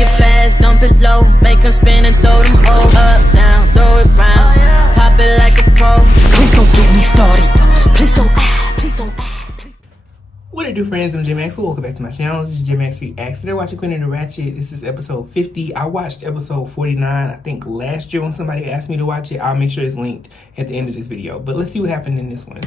it fast, dump it low, make them spin and throw them O's up, down, throw it round, pop it like a pro. Please don't get me started. Please don't What it do, friends? I'm J Maxwell. Welcome back to my channel. This is J Max Reacts. Today watching Queen of the Ratchet. This is episode 50. I watched episode 49, I think last year when somebody asked me to watch it. I'll make sure it's linked at the end of this video. But let's see what happened in this one.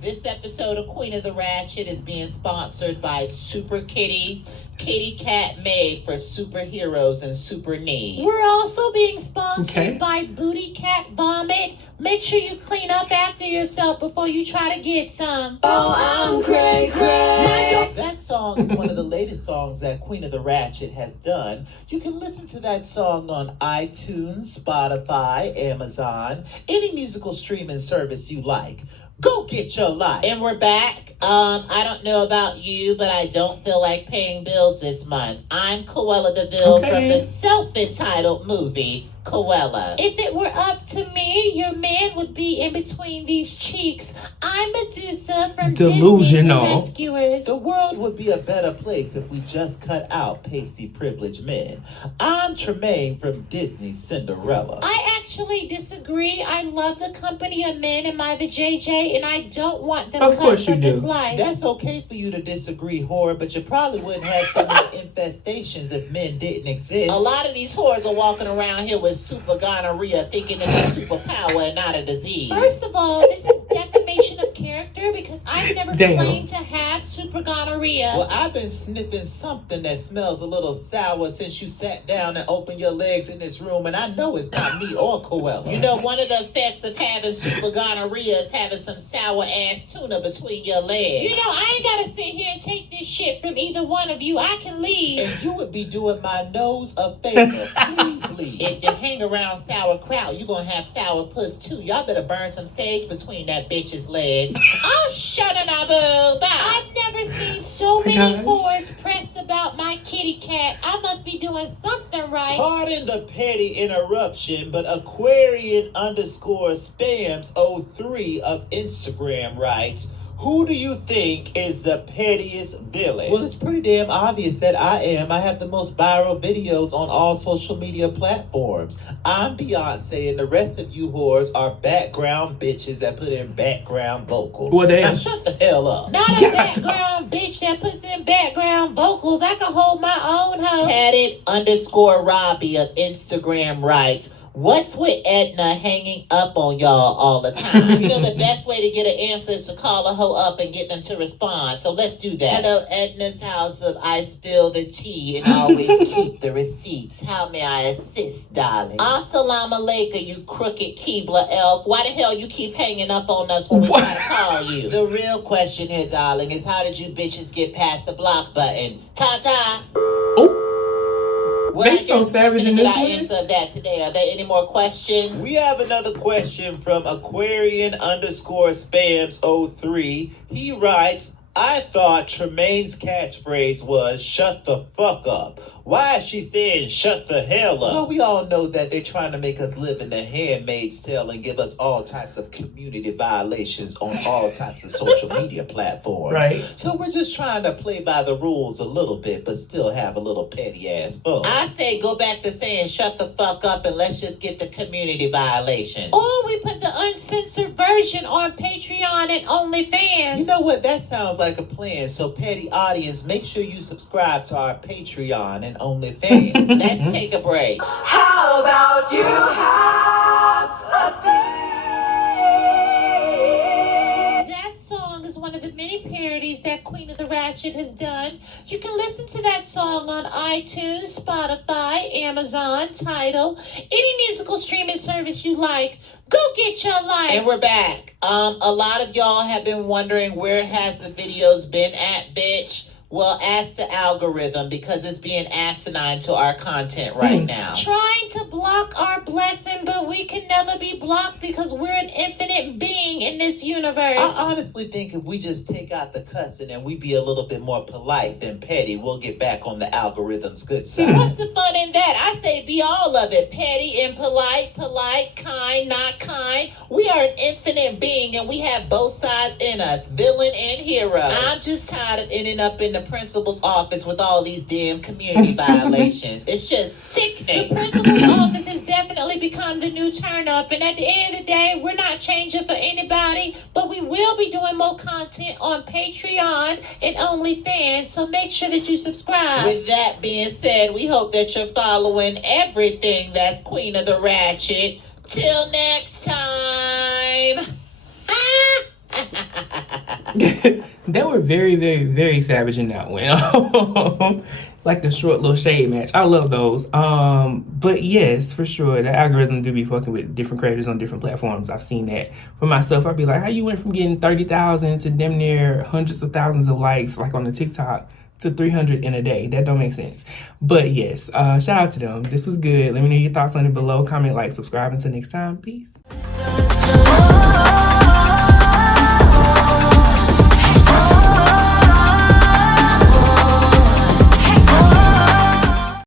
This episode of Queen of the Ratchet is being sponsored by Super Kitty, Kitty Cat made for superheroes and super need. We're also being sponsored by Booty Cat Vomit. Make sure you clean up after yourself before you try to get some. Oh, I'm cray cray. That song is one of the latest songs that Queen of the Ratchet has done. You can listen to that song on iTunes, Spotify, Amazon, any musical streaming service you like. Go get your life. And we're back. I don't know about you, but I don't feel like paying bills this month. I'm Cruella DeVille from the self-entitled movie Cruella. If it were up to me, your man would be in between these cheeks. I'm Medusa from Disney's Rescuers. The world would be a better place if we just cut out pasty privileged men. I'm Tremaine from Disney's Cinderella. I actually disagree. I love the company of men in my vajayjay, and I don't want them cut from this life. That's okay for you to disagree, whore, but you probably wouldn't have so many infestations if men didn't exist. A lot of these whores are walking around here with super gonorrhea thinking it's a superpower and not a disease. First of all, this is defamation of character because I've never claimed to have super gonorrhea. Well, I've been sniffing something that smells a little sour since you sat down and opened your legs in this room, and I know it's not me or Cruella. You know, one of the effects of having super gonorrhea is having some sour ass tuna between your legs. You know, I ain't gotta sit here and take this shit from either one of you. I can leave. And you would be doing my nose a favor. Please leave. If you hang around sauerkraut, you gonna have sour puss too. Y'all better burn some sage between that bitch's legs. Oh, shut it up, boo. I've never seen so many whores pressed about my kitty cat. I must be doing something right. Pardon the petty interruption, but Aquarian _spams 03 of Instagram writes, who do you think is the pettiest villain? Well, it's pretty damn obvious that I am. I have the most viral videos on all social media platforms. I'm Beyonce, and the rest of you whores are background bitches that put in background vocals. Well, now shut the hell up. Not a background bitch that puts in background vocals. I can hold my own hoe. Tatted _Robbie of Instagram writes, what's with Edna hanging up on y'all all the time? You know, the best way to get an answer is to call a hoe up and get them to respond. So let's do that. Hello, Edna's house of I spill the tea and always keep the receipts. How may I assist, darling? Assalamu alaikum, you crooked Keebler elf. Why the hell you keep hanging up on us when we try to call you? The real question here, darling, is how did you bitches get past the block button? Ta-ta! Oh! Well, they so savage in this one. Answer that today. Are there any more questions? We have another question from Aquarian _spams 03. He writes, I thought Tremaine's catchphrase was shut the fuck up. Why is she saying shut the hell up? Well, we all know that they're trying to make us live in the Handmaid's Tale and give us all types of community violations on all types of social media platforms. Right. So we're just trying to play by the rules a little bit, but still have a little petty ass fun. I say go back to saying shut the fuck up and let's just get the community violations. Or we put the uncensored version on Patreon and OnlyFans. You know what? That sounds like a plan. So petty audience, make sure you subscribe to our Patreon and OnlyFans. Let's take a break. How about you have a seat? That song is one of the many parodies that Queen of the Ratchet has done. You can listen to that song on iTunes, Spotify, Amazon, Tidal, any musical streaming service you like. Go get your life. And we're back. A lot of y'all have been wondering where has the videos been at, bitch. Well, ask the algorithm because it's being asinine to our content right now. Trying to block our blessing, but we can never be blocked because we're an infinite being in this universe. I honestly think if we just take out the cussing and we be a little bit more polite than petty, we'll get back on the algorithm's good side. What's the fun in that? I say be all of it. Petty and polite, kind, not kind. We are an infinite being and we have both sides in us, villain and hero. I'm just tired of ending up in the principal's office with all these damn community violations. It's just sickening. The principal's office has definitely become the new turn up, and at the end of the day, we're not changing for anybody, but we will be doing more content on Patreon and OnlyFans, so make sure that you subscribe. With that being said, we hope that you're following everything that's Queen of the Ratchet. Till next time. They were very, very, very savage in that one. Like the short little shade match. I love those. But yes, for sure, the algorithm do be fucking with different creators on different platforms. I've seen that for myself. I'd be like, how you went from getting 30,000 to damn near hundreds of thousands of likes, like on the TikTok, to 300 in a day? That don't make sense. But yes, shout out to them. This was good. Let me know your thoughts on it below. Comment, like, subscribe. Until next time. Peace.